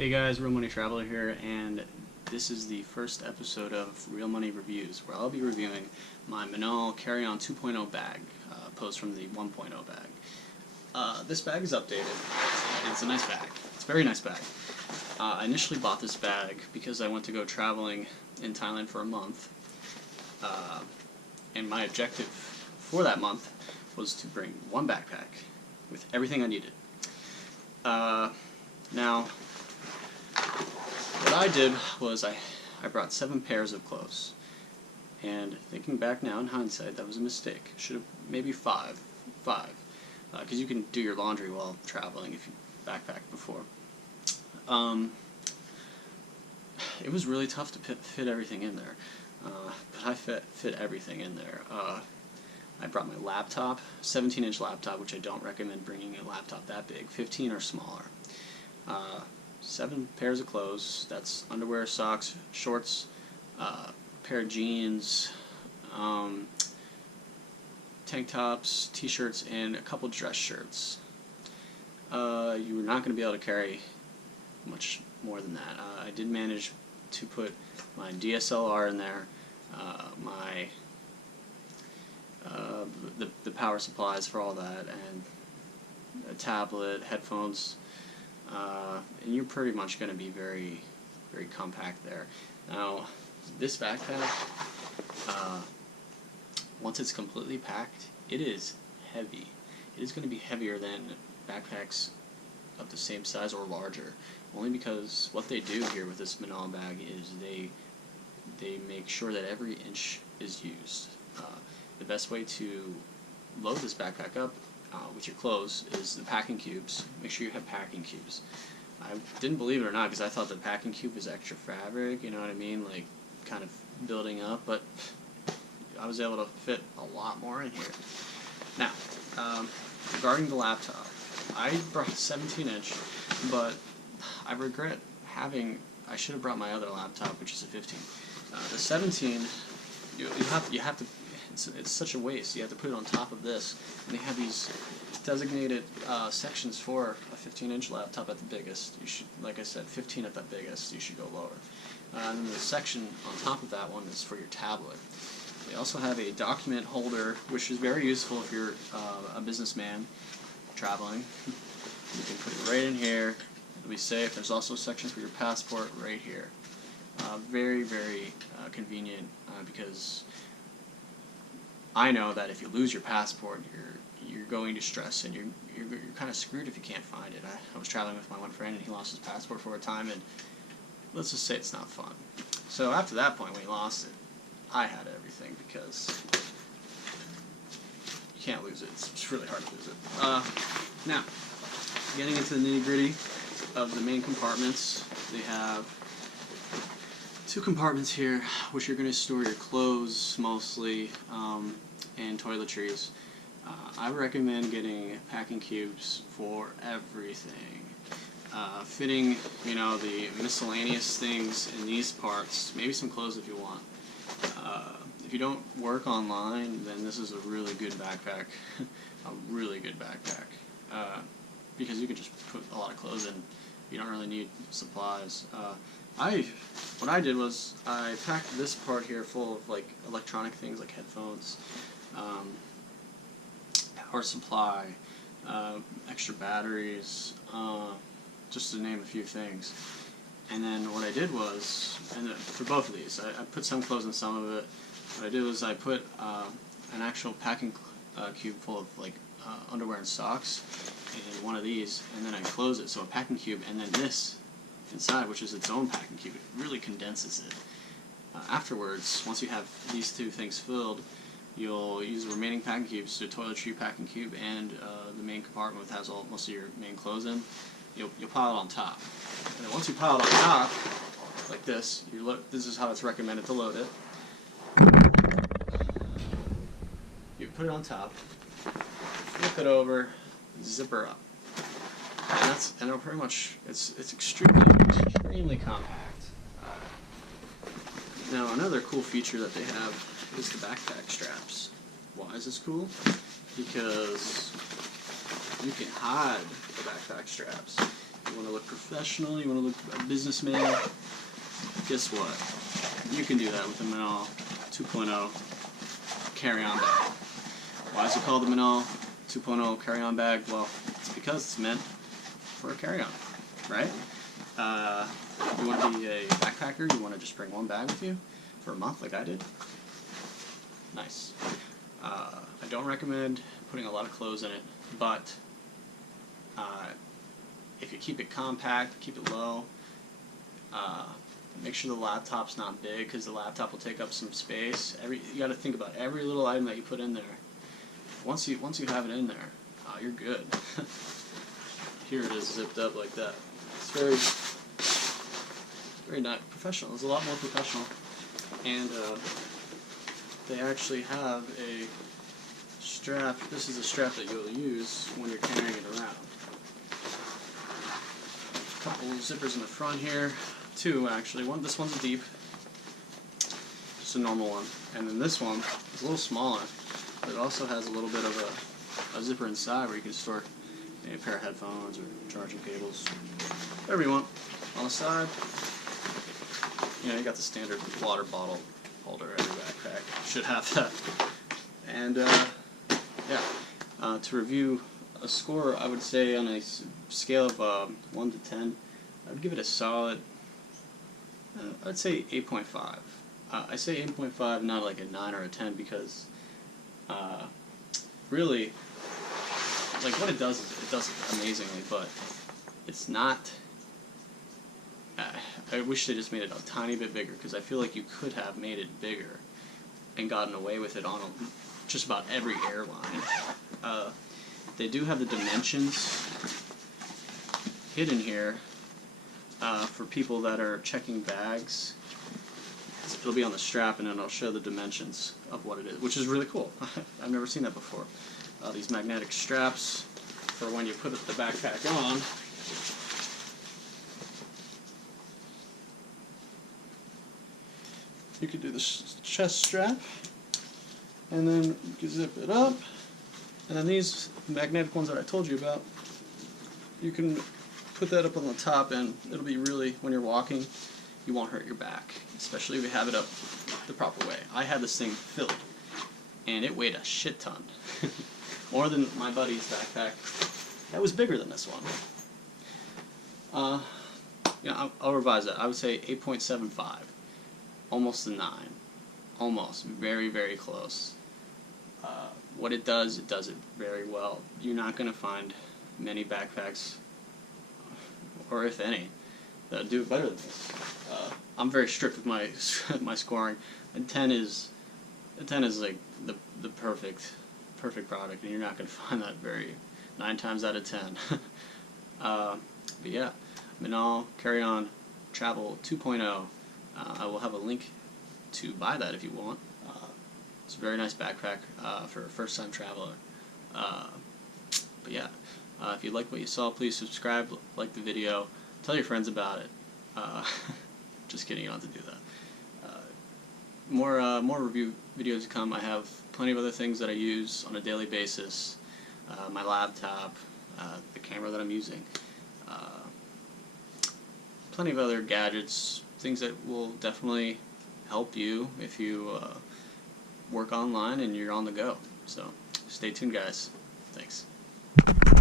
Hey guys, Real Money Traveler here, and this is the first episode of Real Money Reviews, where I'll be reviewing my Minaal Carry-On 2.0 bag, posed from the 1.0 bag. This bag is updated. It's a nice bag. It's a very nice bag. I initially bought this bag because I went to go traveling in Thailand for a month, and my objective for that month was to bring one backpack with everything I needed. Now, what I did was I brought 7 pairs of clothes, and thinking back now in hindsight, that was a mistake. Should have maybe five, because you can do your laundry while traveling if you backpack before. It was really tough to fit everything in there, but I fit everything in there. I brought my laptop, 17-inch laptop, which I don't recommend bringing a laptop that big, 15 or smaller. 7 pairs of clothes, that's underwear, socks, shorts, pair of jeans, tank tops, t-shirts, and a couple dress shirts. You were not going to be able to carry much more than that. I did manage to put my DSLR in there, the power supplies for all that, and a tablet, headphones, and you're pretty much going to be very, very compact there. Now, this backpack, once it's completely packed, it is heavy. It is going to be heavier than backpacks of the same size or larger, only because what they do here with this Minaal bag is they make sure that every inch is used. The best way to load this backpack up with your clothes is the packing cubes. Make sure you have packing cubes. I didn't believe it or not because I thought the packing cube was extra fabric, you know what I mean, like kind of building up, but I was able to fit a lot more in here. Now, regarding the laptop, I brought a 17-inch, but I regret I should have brought my other laptop, which is a 15. The 17, you have to, it's such a waste. You have to put it on top of this, and they have these designated sections for a 15-inch laptop at the biggest. You should, like I said, 15 at the biggest. You should go lower. And then the section on top of that one is for your tablet. They also have a document holder, which is very useful if you're a businessman traveling. You can put it right in here. It'll be safe. There's also sections for your passport right here. Very, very convenient because I know that if you lose your passport, you're going to stress, and you're kind of screwed if you can't find it. I was traveling with my one friend, and he lost his passport for a time, and let's just say it's not fun. So after that point, when he lost it, I had everything because you can't lose it. It's really hard to lose it. Now, getting into the nitty-gritty of the main compartments, they have 2 compartments here, which you're going to store your clothes mostly, and toiletries. I recommend getting packing cubes for everything. Fitting, the miscellaneous things in these parts, maybe some clothes if you want. If you don't work online, then this is a really good backpack, a really good backpack, because you can just put a lot of clothes in. You don't really need supplies. What I did was I packed this part here full of like electronic things like headphones, power supply, extra batteries, just to name a few things. And then what I did was, for both of these, I put some clothes in some of it. What I did was I put an actual packing cube full of like underwear and socks in one of these, and then I close it, so a packing cube, and then this inside, which is its own packing cube. It really condenses it. Afterwards, once you have these 2 things filled, you'll use the remaining packing cubes to toiletry packing cube and the main compartment which has most of your main clothes in. You'll pile it on top. And then once you pile it on top, like this, this is how it's recommended to load it. You put it on top, flip it over, zipper up. And it'll pretty much, it's extremely compact. Now another cool feature that they have is the backpack straps. Why is this cool? Because you can hide the backpack straps. You want to look professional, you want to look a businessman. Guess what? You can do that with the Minaal 2.0 carry-on bag. Why is it called the Minaal 2.0 carry-on bag? Well, it's because it's meant for a carry-on, right? You want to be a backpacker, you want to just bring one bag with you for a month like I did? Nice. I don't recommend putting a lot of clothes in it, but if you keep it compact, keep it low, make sure the laptop's not big, because the laptop will take up some space. You got to think about every little item that you put in there. Once you have it in there, you're good. Here it is zipped up like that. It's very nice, professional. It's a lot more professional, and they actually have a strap. This is a strap that you'll use when you're carrying it around. A couple zippers in the front here. Two actually. This one's deep, just a normal one, and then this one is a little smaller, but it also has a little bit of a zipper inside where you can store a pair of headphones or charging cables, whatever you want. On the side, you got the standard water bottle holder. Every backpack should have that. And to review a score, I would say on a scale of 1 to 10, I would give it a solid, I'd say 8.5. I say 8.5, not like a 9 or a 10, because really, like, what it does is it does it amazingly, but it's not. I wish they just made it a tiny bit bigger, because I feel like you could have made it bigger and gotten away with it on just about every airline. They do have the dimensions hidden here for people that are checking bags. It'll be on the strap, and then I'll show the dimensions of what it is, which is really cool. I've never seen that before. These magnetic straps for when you put the backpack on. You could do the chest strap, and then you can zip it up, and then these magnetic ones that I told you about, you can put that up on the top, and it'll be really, when you're walking, you won't hurt your back, especially if you have it up the proper way. I had this thing filled, and it weighed a shit ton. More than my buddy's backpack. That was bigger than this one. I'll revise that. I would say 8.75. Almost a 9. Almost. Very, very close. What it does it very well. You're not going to find many backpacks, or if any, that do it better than this. I'm very strict with my my scoring. A 10 is like the perfect product, and you're not going to find that 9 times out of 10. But yeah, Minaal Carry-On Travel 2.0. I will have a link to buy that if you want. It's a very nice backpack for a first-time traveler. But yeah, if you like what you saw, please subscribe, like the video, tell your friends about it. Just kidding, you don't have to do that. More review videos to come. I have plenty of other things that I use on a daily basis. My laptop, the camera that I'm using, plenty of other gadgets, things that will definitely help you if you work online and you're on the go. So stay tuned, guys. Thanks.